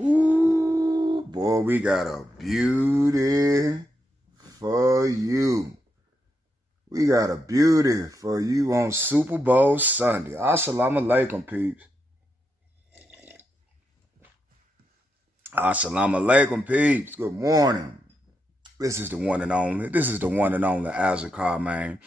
Ooh, boy, we got a beauty for you. We got a beauty for you on Super Bowl Sunday. Assalamu alaikum, peeps. Assalamu alaikum, peeps. Good morning. This is the one and only. This is the one and only Azakar, man.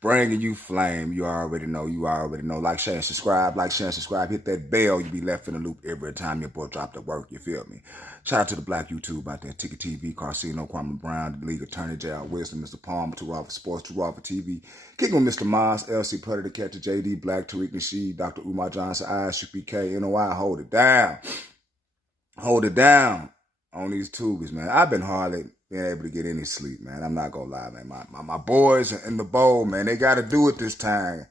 Bringing you flame. You already know. You already know. Like, share, and subscribe. Like, share, and subscribe. Hit that bell. You be left in the loop every time your boy drop the work. You feel me? Shout out to the black YouTube out there. Ticket TV, Carcino, Kwame Brown, the League Attorney, J.R. Wisdom, Mr. Palmer, Tarafa Sports, Tarafa TV. Kicking with Mr. Moss, LC Putter, the Catcher, JD, Black, Tariq Nasheed, Dr. Umar Johnson, ISUPK, NOI. Hold it down. Hold it down on these tubies, man. I've been hardly being able to get any sleep, man. I'm not gonna lie, man. My boys in the bowl, man, they gotta do it this time.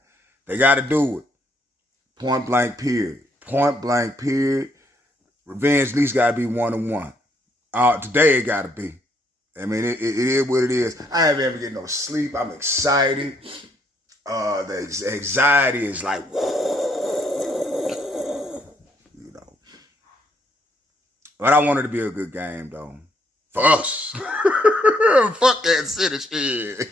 They gotta do it. Point blank period. Point blank period. Revenge at least gotta be 1-1. Today it gotta be. I mean, it is what it is. I haven't ever get no sleep. I'm excited. The anxiety is like, you know. But I want it to be a good game, though. For us. Fuck that city shit.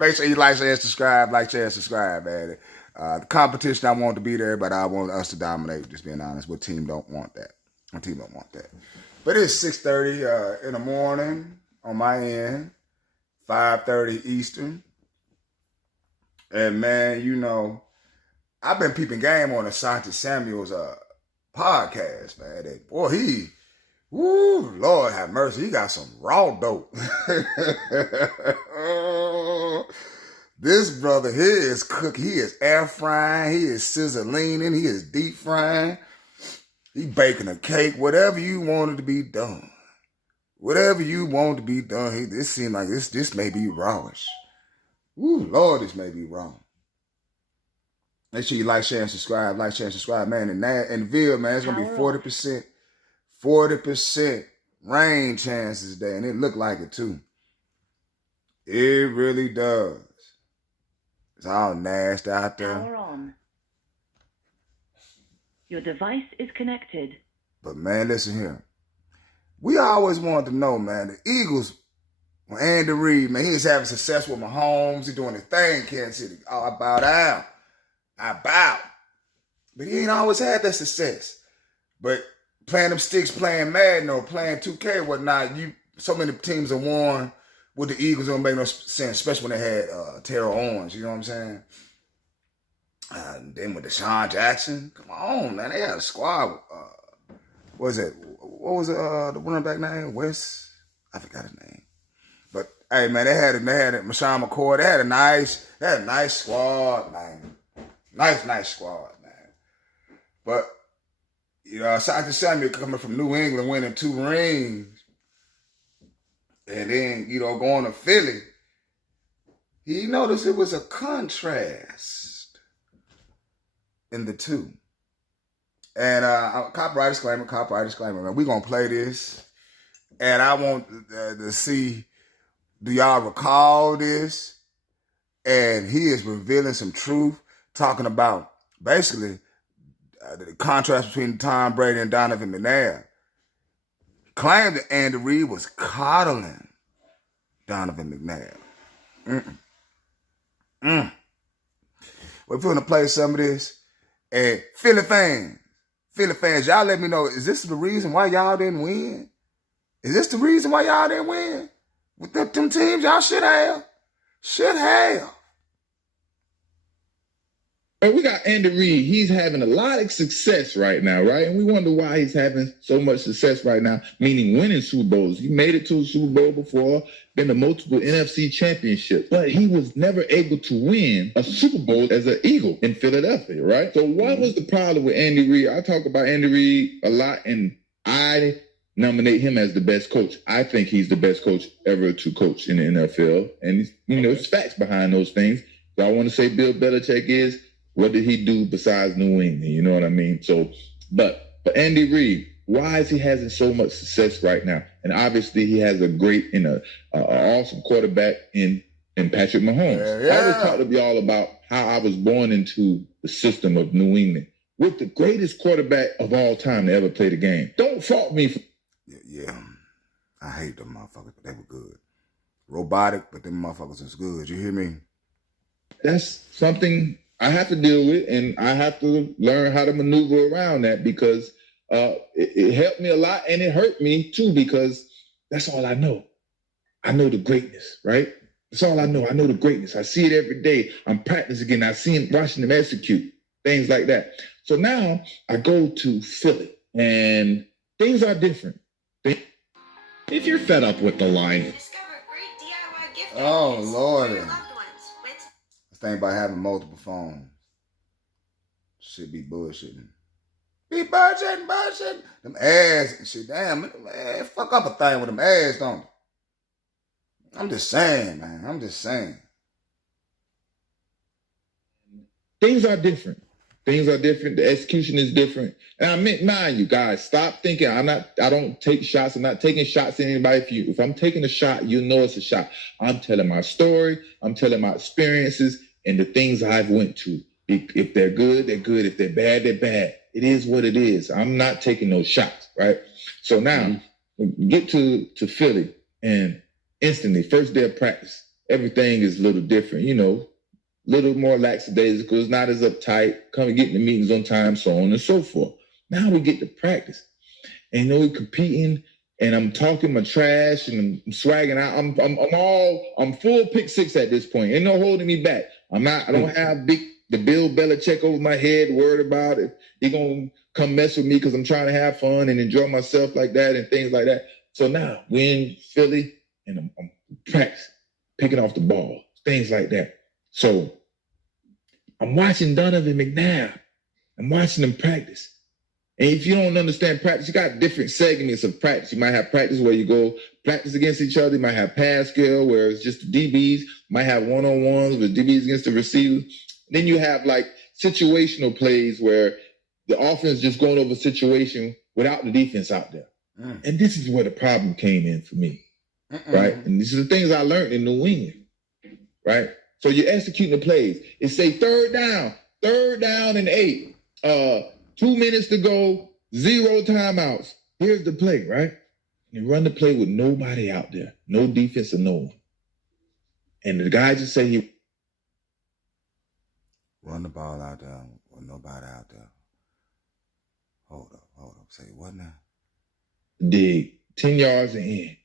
Make sure you like, share, and subscribe. Like, share, and subscribe, man. The competition, I want to be there, but I want us to dominate, just being honest. What team don't want that? My team don't want that. But it's 6:30 in the morning on my end. 5:30 Eastern. And, man, you know, I've been peeping game on Asante Samuel's podcast, man. That, boy, woo, Lord have mercy. He got some raw dope. This brother here is cooking. He is air frying. He is sizzling. He is deep frying. He baking a cake. Whatever you wanted to be done. Whatever you want to be done. This seems like this may be rawish. Woo, Lord, this may be wrong. Make sure you like, share, and subscribe. Like, share, and subscribe, man. And the video, man, it's going to be 40%. 40% rain chances today, and it looked like it too. It really does. It's all nasty out there. Power on. Your device is connected. But man, listen here. We always wanted to know, man, the Eagles, when Andy Ried, man, he was having success with Mahomes. He doing his thing, Kansas City. Oh, I bow down. I bow. But he ain't always had that success. But playing them sticks, playing Madden or playing 2K or whatnot, so many teams have won with the Eagles. Don't make no sense, especially when they had Terrell Owens. You know what I'm saying? Then with Deshaun Jackson, come on, man, they had a squad. What was it? What was the running back name? West? I forgot his name. But hey, man, they had Marshawn McCoy. They had a nice squad, man. Nice squad, man. But you know, Asante Samuel coming from New England, winning 2 rings, and then, you know, going to Philly, he noticed it was a contrast in the two. And copyright disclaimer, man. We're going to play this, and I want to see, do y'all recall this? And he is revealing some truth, talking about basically the contrast between Tom Brady and Donavan McNabb. Claimed that Andy Ried was coddling Donavan McNabb. We're going to play some of this. And Philly fans, y'all let me know, is this the reason why y'all didn't win? Is this the reason why y'all didn't win? With them teams y'all should have. And we got Andy Reid. He's having a lot of success right now, right? And we wonder why he's having so much success right now, meaning winning Super Bowls. He made it to a Super Bowl before, been to multiple NFC championships, but he was never able to win a Super Bowl as an Eagle in Philadelphia, right? So what was the problem with Andy Reid? I talk about Andy Reid a lot, and I nominate him as the best coach. I think he's the best coach ever to coach in the NFL. And, you know, there's facts behind those things. So I want to say Bill Belichick is, what did he do besides New England? You know what I mean? So, but for Andy Reid, why is he having so much success right now? And obviously he has a great and an awesome quarterback in Patrick Mahomes. Yeah. I just talked to y'all about how I was born into the system of New England. with the greatest quarterback of all time to ever play the game. Don't fault me for... Yeah. I hate them motherfuckers, but they were good. Robotic, but them motherfuckers was good. You hear me? That's something I have to deal with, and I have to learn how to maneuver around that because it helped me a lot, and it hurt me too because that's all I know. I know the greatness, right? That's all I know. I know the greatness. I see it every day. I'm practicing again. I see him, watching them execute, things like that. So now I go to Philly, and things are different. If you're fed up with the line, Discover great DIY gift Oh, ideas Lord. for your loved ones. This thing about having multiple phones. Shit be bullshitting. Be bullshitting. Them ads and shit. Damn, man, fuck up a thing with them ads, don't it? I'm just saying, man. I'm just saying. Things are different. Things are different. The execution is different. And I meant, mind you, guys, stop thinking I don't take shots. I'm not taking shots at anybody. If I'm taking a shot, you know it's a shot. I'm telling my story. I'm telling my experiences and the things I've went to. If they're good, they're good. If they're bad, they're bad. It is what it is. I'm not taking those shots, right? So now, we get to Philly, and instantly, first day of practice, everything is a little different, little more lackadaisical, it's not as uptight, come getting the meetings on time, so on and so forth. Now we get to practice. And we're competing, and I'm talking my trash, and I'm swagging out. I'm full pick six at this point. Ain't no holding me back. I don't have the Bill Belichick over my head, worried about it. He gonna come mess with me because I'm trying to have fun and enjoy myself like that and things like that. So now we're in Philly, and I'm practicing, picking off the ball, things like that. So I'm watching Donavan McNabb. I'm watching them practice. And if you don't understand practice, you got different segments of practice. You might have practice where you go practice against each other. You might have pass skill where it's just the DBs. You might have one-on-ones with DBs against the receivers. Then you have like situational plays where the offense just going over a situation without the defense out there. And this is where the problem came in for me, right? And these are the things I learned in New England, right? So you're executing the plays. It say third down and 8. 2 minutes to go, 0 timeouts. Here's the play, right? You run the play with nobody out there, no defense or no one. And the guy just say he run the ball out there with nobody out there. Hold up. Say what now? dig 10 yards and in.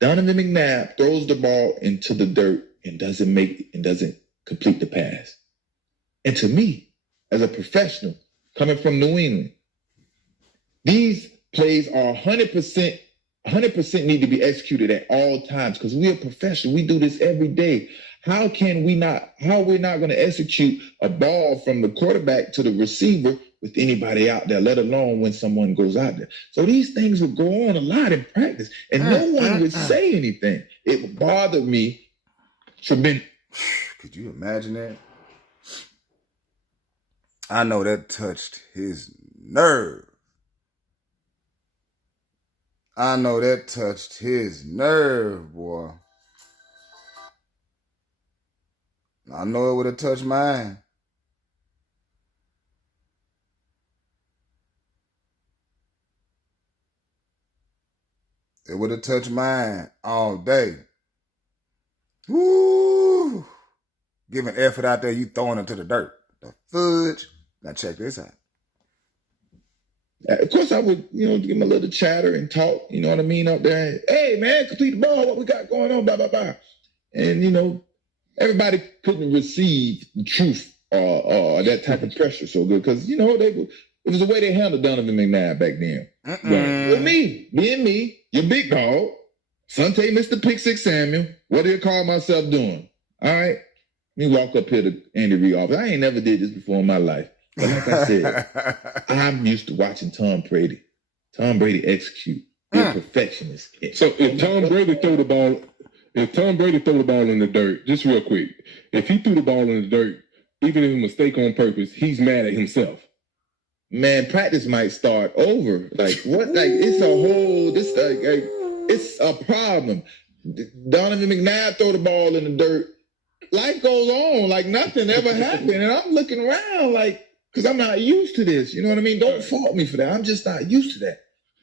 Donavan McNabb throws the ball into the dirt and doesn't complete the pass. And to me, as a professional coming from New England, these plays are 100% need to be executed at all times because we are professional. We do this every day. How we're not going to execute a ball from the quarterback to the receiver with anybody out there, let alone when someone goes out there. So these things would go on a lot in practice, and no one would say anything. It would bother me tremendously. Could you imagine that? I know that touched his nerve. Boy. I know it would have touched mine. It would have touched mine all day. Woo! Giving effort out there, you throwing it to the dirt. The fudge. Now check this out. Of course, I would, give him a little chatter and talk, you know what I mean, up there. Hey, man, complete the ball. What we got going on, blah, blah, blah. And, everybody couldn't receive the truth or that type of pressure so good because, it was the way they handled Donavan McNabb back then. Right. With me, your big dog, Asante, Mr. Pick Six Samuel, what do you call myself doing? All right? Let me walk up here to Andy Reid office. I ain't never did this before in my life. But like I said, I'm used to watching Tom Brady execute, be a perfectionist. So if Tom Brady throw the ball in the dirt, just real quick, if he threw the ball in the dirt, even if a mistake on purpose, he's mad at himself. Man, practice might start over. Like what? Like it's a problem. Donavan McNabb throw the ball in the dirt. Life goes on like nothing ever happened, and I'm looking around like, because I'm not used to this. You know what I mean? Don't fault me for that. I'm just not used to that.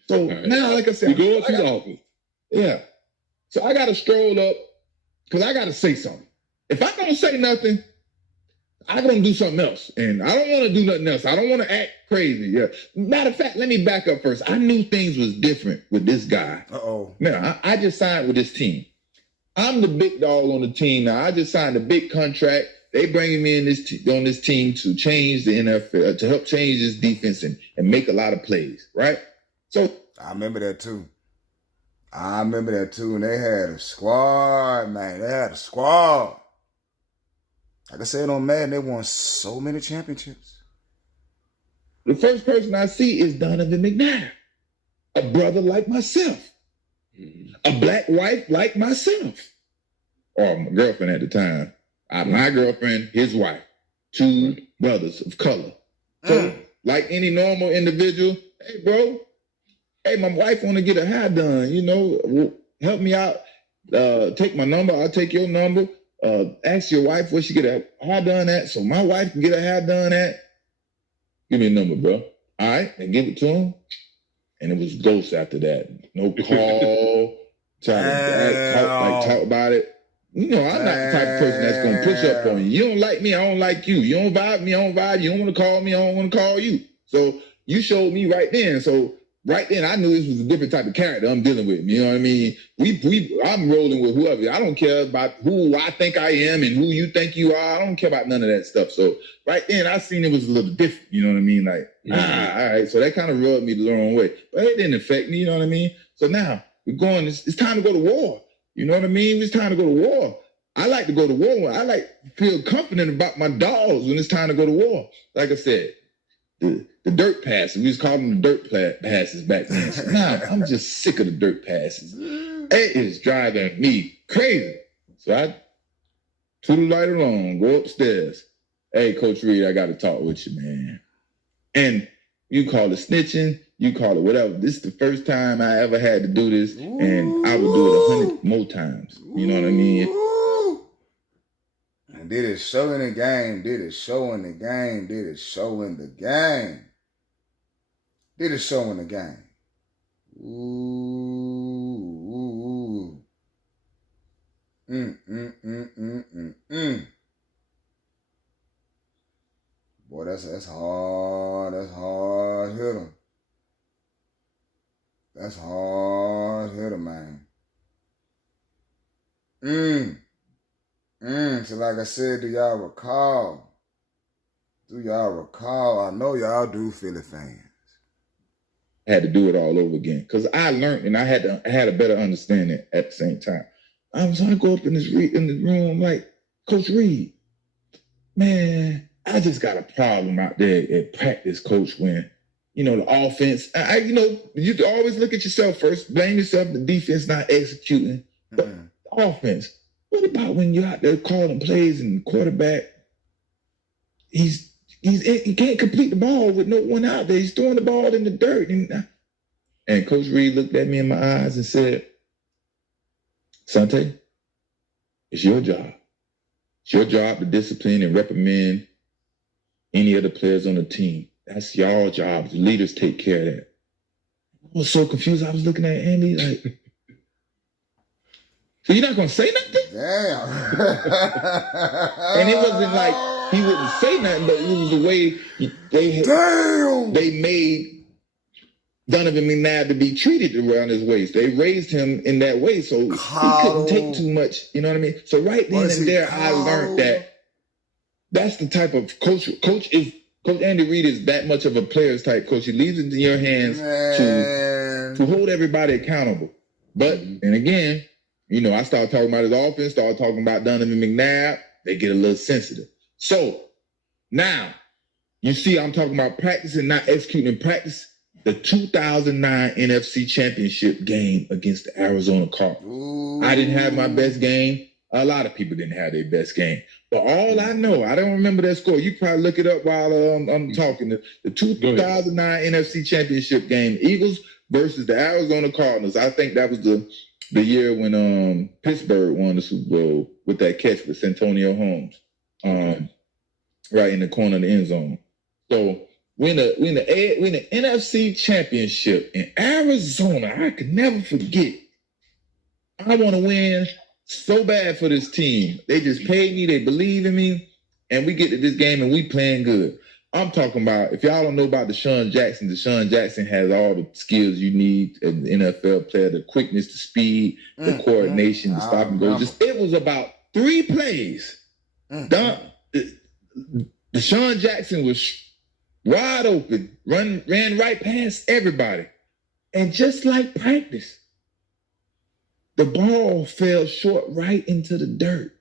So now, like I said, you go up to the office. Yeah. So I got to stroll up because I got to say something. If I don't say nothing, I'm going to do something else. And I don't want to do nothing else. I don't want to act crazy. Yeah. Matter of fact, let me back up first. I knew things was different with this guy. Uh-oh. Now, I just signed with this team. I'm the big dog on the team now. I just signed a big contract. They bringing me in on this team to change the NFL, to help change this defense and make a lot of plays, right? So I remember that too. And they had a squad, man. They had a squad. Like I said on Madden, they won so many championships. The first person I see is Donavan McNabb, a brother like myself, a black wife like myself, or my girlfriend at the time. My girlfriend, his wife, two brothers of color. So, like any normal individual, hey, bro, hey, my wife want to get her hair done. You know, help me out. Take my number. I'll take your number. Ask your wife where she get her hair done at, so my wife can get her hair done at. Give me a number, bro. All right, and give it to him. And it was ghost after that. No call. Talk about it. You know, I'm not the type of person that's going to push up on you. You don't like me, I don't like you. You don't vibe me, I don't vibe you. You don't want to call me, I don't want to call you. So you showed me right then. So right then, I knew this was a different type of character I'm dealing with. You know what I mean? I'm rolling with whoever. I don't care about who I think I am and who you think you are. I don't care about none of that stuff. So right then, I seen it was a little different. You know what I mean? Like, all right. So that kind of rubbed me the wrong way. But it didn't affect me. You know what I mean? So now we're going. It's time to go to war. You know what I mean? It's time to go to war. I like to go to war. I like to feel confident about my dogs when it's time to go to war. Like I said, the dirt passes. We was calling them the dirt passes back then. So now I'm just sick of the dirt passes. It is driving me crazy. So I toodle right along, go upstairs. Hey, Coach Ried, I got to talk with you, man. And you call it snitching, you call it whatever. This is the first time I ever had to do this, and I would do it 100 more times. You know what I mean? And did it show in the game? Did it show in the game? Did it show in the game? Did it show in the game? Ooh. Boy, that's hard. That's hard hitter. That's hard hitter, man. So like I said, do y'all recall? I know y'all do, Philly fans. I had to do it all over again because I learned and I had a better understanding at the same time. I was gonna go up in the room, I'm like, Coach Ried, man, I just got a problem out there at practice, Coach, when, you know, the offense, you always look at yourself first, blame yourself, the defense not executing, but the offense. What about when you're out there calling plays and the quarterback, he can't complete the ball with no one out there. He's throwing the ball in the dirt. And Coach Ried looked at me in my eyes and said, Asante, it's your job. It's your job to discipline and reprimand any of the players on the team. That's your job. The leaders take care of that. I was so confused. I was looking at Andy like, so you're not going to say nothing? Damn. And it wasn't like he wouldn't say nothing, but it was the way they made Donavan McNabb to be treated around his waist. They raised him in that way, so he couldn't take too much. You know what I mean? So right then and there, I learned that that's the type of coach. Coach Andy Ried is that much of a player's type coach. He leaves it in your hands to hold everybody accountable. But, and again, you know, I started talking about his offense, started talking about Donavan McNabb. They get a little sensitive. So now you see I'm talking about practice and not executing in practice. The 2009 NFC Championship game against the Arizona Cardinals. I didn't have my best game. A lot of people didn't have their best game. But all I know, I don't remember that score. You probably look it up while I'm talking. The 2009 NFC Championship game, Eagles versus the Arizona Cardinals. I think that was the year when Pittsburgh won the Super Bowl with that catch with Santonio Holmes, right in the corner of the end zone. So when the NFC Championship in Arizona, I could never forget. I want to win so bad for this team. They just paid me. They believe in me. And we get to this game and we playing good. I'm talking about, if y'all don't know about Deshaun Jackson has all the skills you need as an NFL player, the quickness, the speed, the coordination, the stop and go. It was about 3 plays. Deshaun Jackson was wide open, ran right past everybody. And just like practice, the ball fell short right into the dirt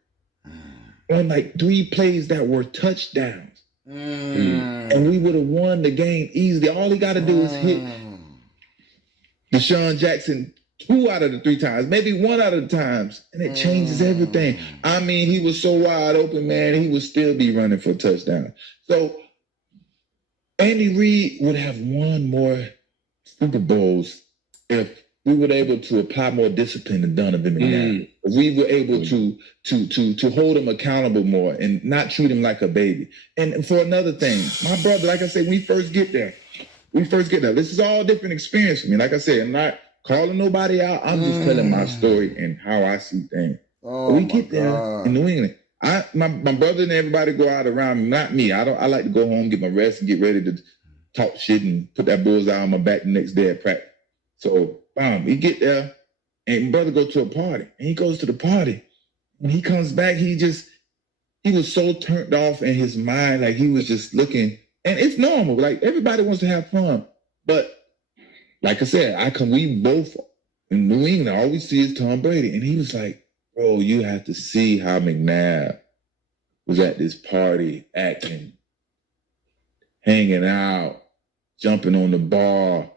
on like 3 plays that were touchdowns. And we would have won the game easily. All he got to do is hit Deshaun Jackson 2 out of the 3 times, maybe 1 out of the times, and it changes everything. I mean, he was so wide open, man, he would still be running for a touchdown. So Andy Reid would have won more Super Bowls if we were able to apply more discipline to Donavan McNabb. We were able to hold him accountable more and not treat him like a baby. And for another thing, my brother, like I said, when we first get there, this is all different experience for me. Like I said, I'm not calling nobody out. I'm just telling my story and how I see things. We get there in New England. My brother and everybody go out around me, not me. I like to go home, get my rest, and get ready to talk shit and put that bullseye on my back the next day at practice. So, we get there, and my brother go to a party, and he goes to the party. When he comes back, he was so turned off in his mind, like he was just looking, and it's normal. Like everybody wants to have fun, but like I said, we both in New England, all we see is Tom Brady, and he was like, "Bro, you have to see how McNabb was at this party, acting, hanging out, jumping on the bar."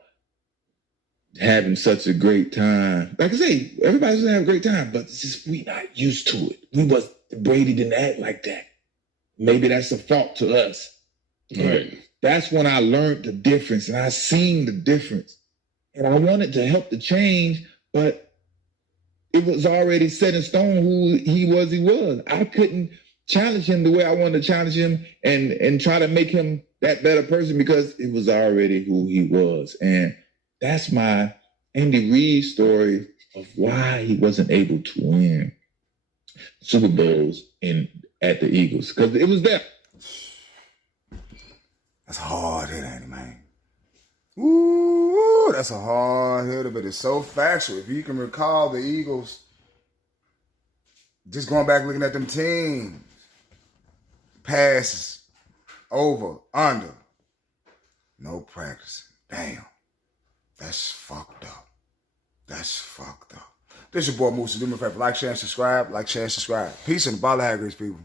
Having such a great time. Like I say, everybody's gonna have a great time, but it's just we not used to it. Brady didn't act like that. Maybe that's a fault to us. Right. That's when I learned the difference and I seen the difference. And I wanted to help the change, but it was already set in stone who he was. I couldn't challenge him the way I wanted to challenge him and try to make him that better person because it was already who he was. And that's my Andy Reid story of why he wasn't able to win Super Bowls at the Eagles. Because it was there. That's a hard hit, ain't it, man? Ooh, that's a hard hitter, but it's so factual. If you can recall the Eagles, just going back looking at them teams, passes, over, under, no practice. Damn. That's fucked up. This your boy Moose. Do me a favor. Like, share, and subscribe. Peace and ball of people.